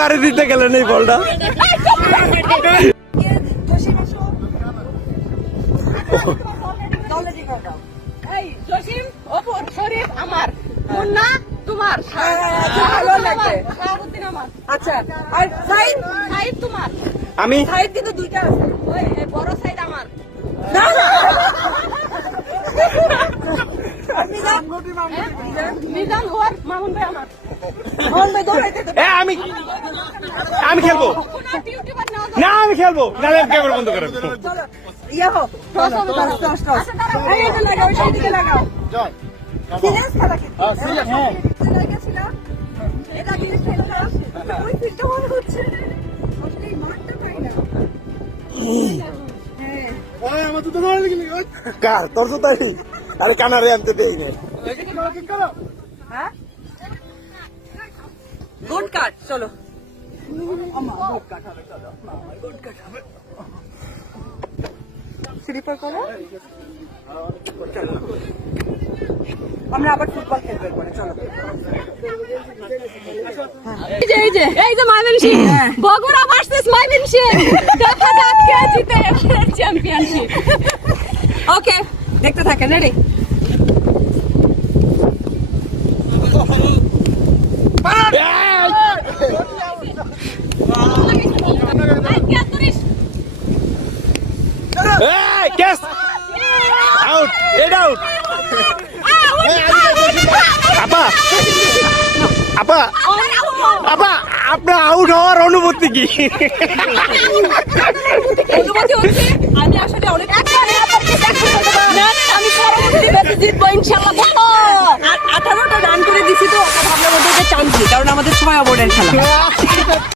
বাড়ি দিতে গেলেন এই বলটা? আমার। তোমার। আচ্ছা আর তোমার। আমি? কিন্তু দুইটা আছে। ওই বড় সাইদ আমার। না মামুন ভাই আমার। আমি আমি খেলব। না না আমি খেলব। নাহলে ক্যামেরা বন্ধ পাই না হ্যাঁ। কার? তোর তো তাই আরে কানারে আনতে দেই না হ্যাঁ? গুড কাট চলো। স্লিপার করো। আমরা আবার ফুটবল খেলব পরে চলো। এই যে এই যে এই যে মাইমেন বগুড়া ভার্সেস দেখা যাক কে জিতে চ্যাম্পিয়নশিপ ওকে দেখতে থাকেন রেডি এই ক্যাচ আউট এড আউট আপা আপা আপা আপনার আউট হওয়ার অনুভূতি কি অনুমতি হচ্ছে আমি আসলে অনেক আমি পরবর্তী ম্যাচে জিতবো ইনশাআল্লাহ ভালো আঠারোটা রান করে দিছি তো ভাবলাম ওদেরকে চান্স কারণ আমাদের ছয় ওভারের খেলা।